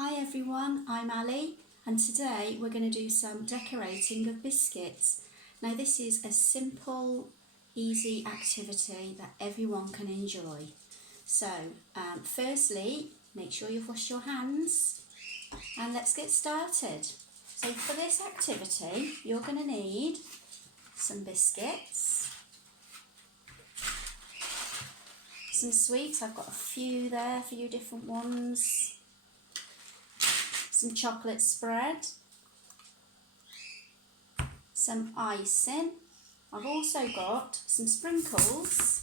Hi everyone, I'm Ali and today we're going to do some decorating of biscuits. Now this is a simple, easy activity that everyone can enjoy. So firstly, make sure you've washed your hands and let's get started. So for this activity you're going to need some biscuits, some sweets. I've got a few there for you, different ones. Some chocolate spread, some icing. I've also got some sprinkles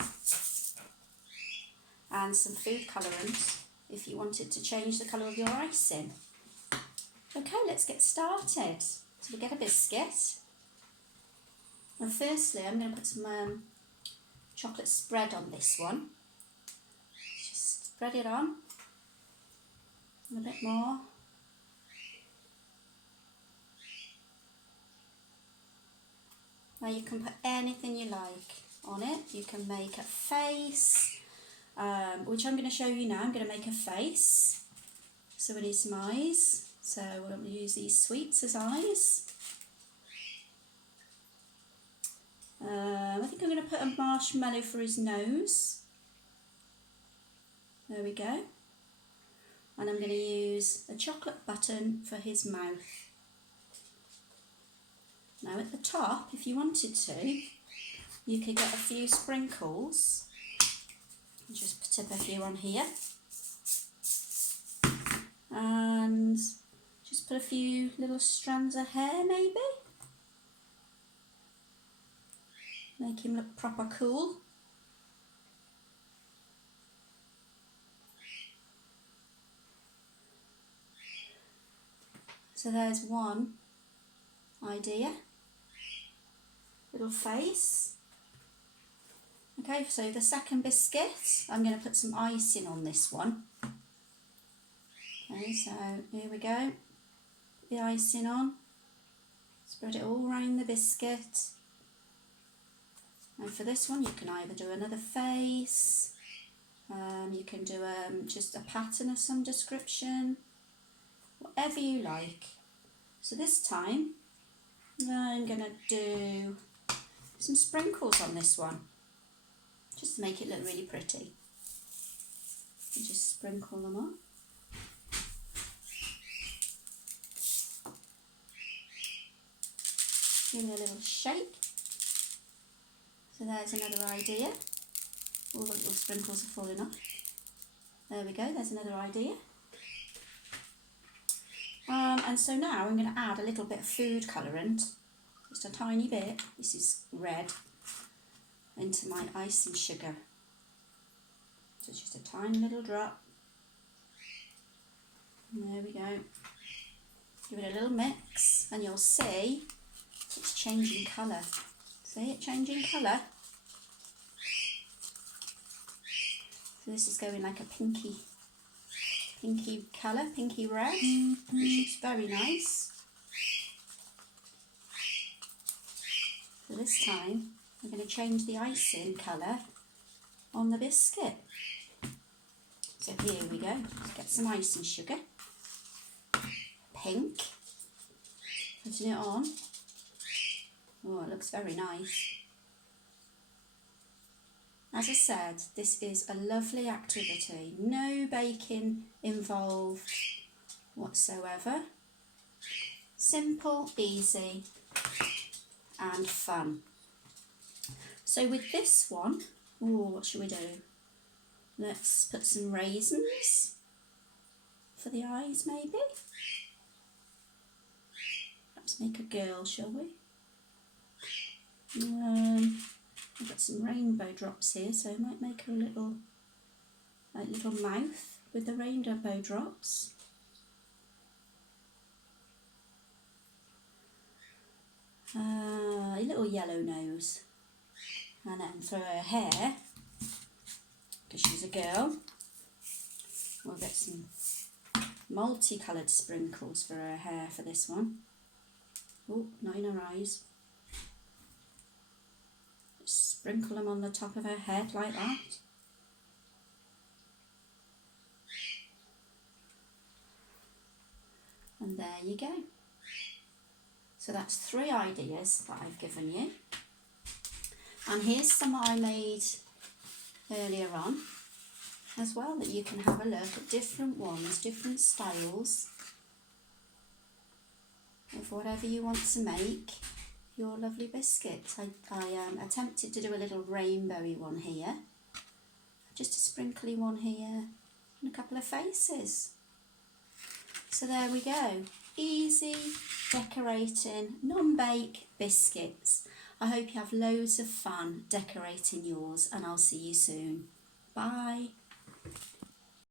and some food colourant if you wanted to change the colour of your icing. Okay, let's get started. So we get a biscuit. And firstly I'm going to put some chocolate spread on this one. Just spread it on. And a bit more. Now you can put anything you like on it. You can make a face, which I'm going to show you now. I'm going to make a face. So we need some eyes. So we're going to use these sweets as eyes. I think I'm going to put a marshmallow for his nose. There we go. And I'm going to use a chocolate button for his mouth. Now at the top, if you wanted to, you could get a few sprinkles. Just tip a few on here. And just put a few little strands of hair maybe. Make him look proper cool. So there's one idea. Little face. Okay, so the second biscuit, I'm going to put some icing on this one. Okay, so here we go. Put the icing on. Spread it all around the biscuit. And for this one, you can either do another face. You can do just a pattern of some description. Whatever you like. So this time, I'm going to do some sprinkles on this one, just to make it look really pretty. And just sprinkle them on. Give it a little shake. So there's another idea. All the little sprinkles are falling off. There we go, there's another idea. And so now I'm going to add a little bit of food colourant, just a tiny bit. This is red, into my icing sugar. So just a tiny little drop. And there we go. Give it a little mix and you'll see it's changing colour. See it changing colour? So this is going like a pinky colour, pinky red, which looks very nice. So this time I'm going to change the icing colour on the biscuit. So here we go, just get some icing sugar, pink, putting it on. Oh, it looks very nice. As I said, this is a lovely activity, no baking involved whatsoever. Simple, easy and fun. So with this one, what should we do? Let's put some raisins for the eyes maybe. Let's make a girl, shall we? I've got some rainbow drops here, so I might make her a little mouth with the rainbow drops. A little yellow nose. And then for her hair, because she's a girl, we'll get some multicoloured sprinkles for her hair for this one. Oh, not in her eyes. Sprinkle them on the top of her head like that. And there you go. So that's 3 ideas that I've given you. And here's some I made earlier on as well, that you can have a look at, different ones, different styles of whatever you want to make your lovely biscuits. I attempted to do a little rainbowy one here, just a sprinkly one here, and a couple of faces. So there we go, easy decorating non-bake biscuits. I hope you have loads of fun decorating yours, and I'll see you soon. Bye.